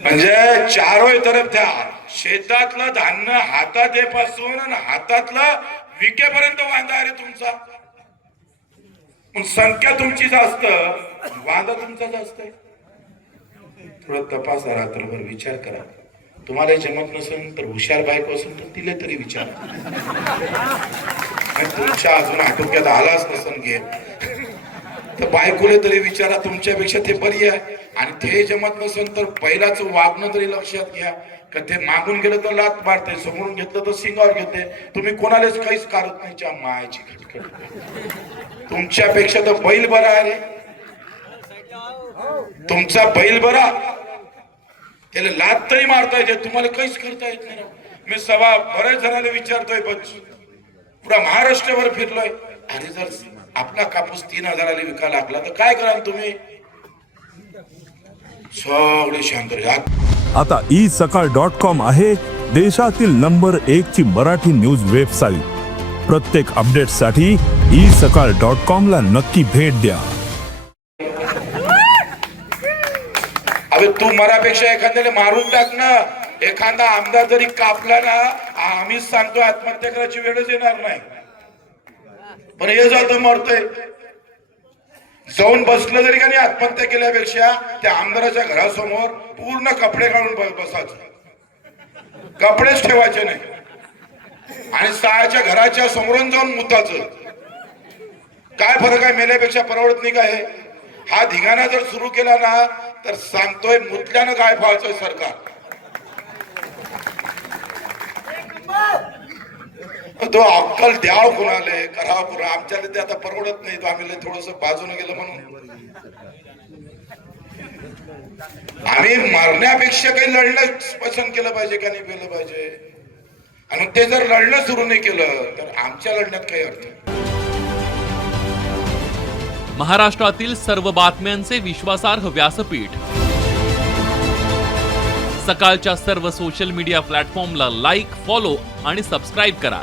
म्हणजे चारोय तरफ त्या शेतातलं धान्य हातात येपासून आणि हातातलं विकेपर्यंत वांदा आहे तुमचा. पण संख्या तुमची जास्त वांदा तुमचा जास्त आहे. थोडं तपासा रात्रभर विचार करा. तुम्हाला जमत नसेल तर हुशार बायको असेल तर तिला तरी विचार. तुमच्या अजून आटोक्यात आलाच नसेल घे तर बायकोले तरी विचारा तुमच्यापेक्षा ते बरी आहे. आणि ते जमत नसेल तर पहिलाच वागणं तरी लक्षात घ्या. का ते मागून गेलं तर लात मारते समोरून घेतलं तर सिंगावर घेते. तुम्ही कोणालाच काहीच कारत नाही च्या मायाची खटखट तुमच्यापेक्षा तर बैल बरा आहे रे. तुमचा बैल बरा. त्याला लात तरी मारता येते तुम्हाला काहीच करता येत नाही. मी सभा बऱ्याच जणांना विचारतोय बच पुरा महाराष्ट्रभर फिरलोय. अरे जर आपला कापूस तीन हजाराला विका लागला तर काय कराल तुम्ही? सगळे शांत. आत- ई सकाळ डॉट कॉम आहे देशातील नंबर एक ची मराठी न्यूज वेबसाईट प्रत्येक अपडेटसाठी ई सकाळ डॉट कॉम ला नक्की भेट द्या. अबे तू मरापेक्षा एखाद्याला मारून टाक ना. एखादा आमदार जरी कापला ना आम्हीच सांगतो आत्महत्या करायची वेळच येणार नाही. पण हे जात मरतोय. जाऊन बसलं जरी का नाही आत्महत्या केल्यापेक्षा त्या आमदाराच्या घरासमोर पूर्ण कपडे काढून ब- बसायचं. कपडेच ठेवायचे नाही. आणि सहाच्या घराच्या समोरून जाऊन मुताचं. काय फरक आहे? मेल्यापेक्षा परवडत नाही का हे? हा धिगाणा जर सुरू केला ना तर सांगतोय मुतल्यानं काय व्हायचंय सरकार. तो अक्कल द्याव कुणाले? करावं कुणा आमच्याला ते आता परवडत नाही. तो आम्ही थोडस बाजून गेलं म्हणून. आम्ही मारण्यापेक्षा काही लढणं पसंत केलं पाहिजे का नाही केलं पाहिजे? आणि ते जर लढणं सुरू नाही केलं तर आमच्या लढण्यात काही अर्थ नाही. महाराष्ट्रातील सर्व बातम्यांचे विश्वासार्ह व्यासपीठ. सकाळच्या सर्व सोशल मीडिया प्लॅटफॉर्मला लाईक फॉलो आणि सबस्क्राईब करा.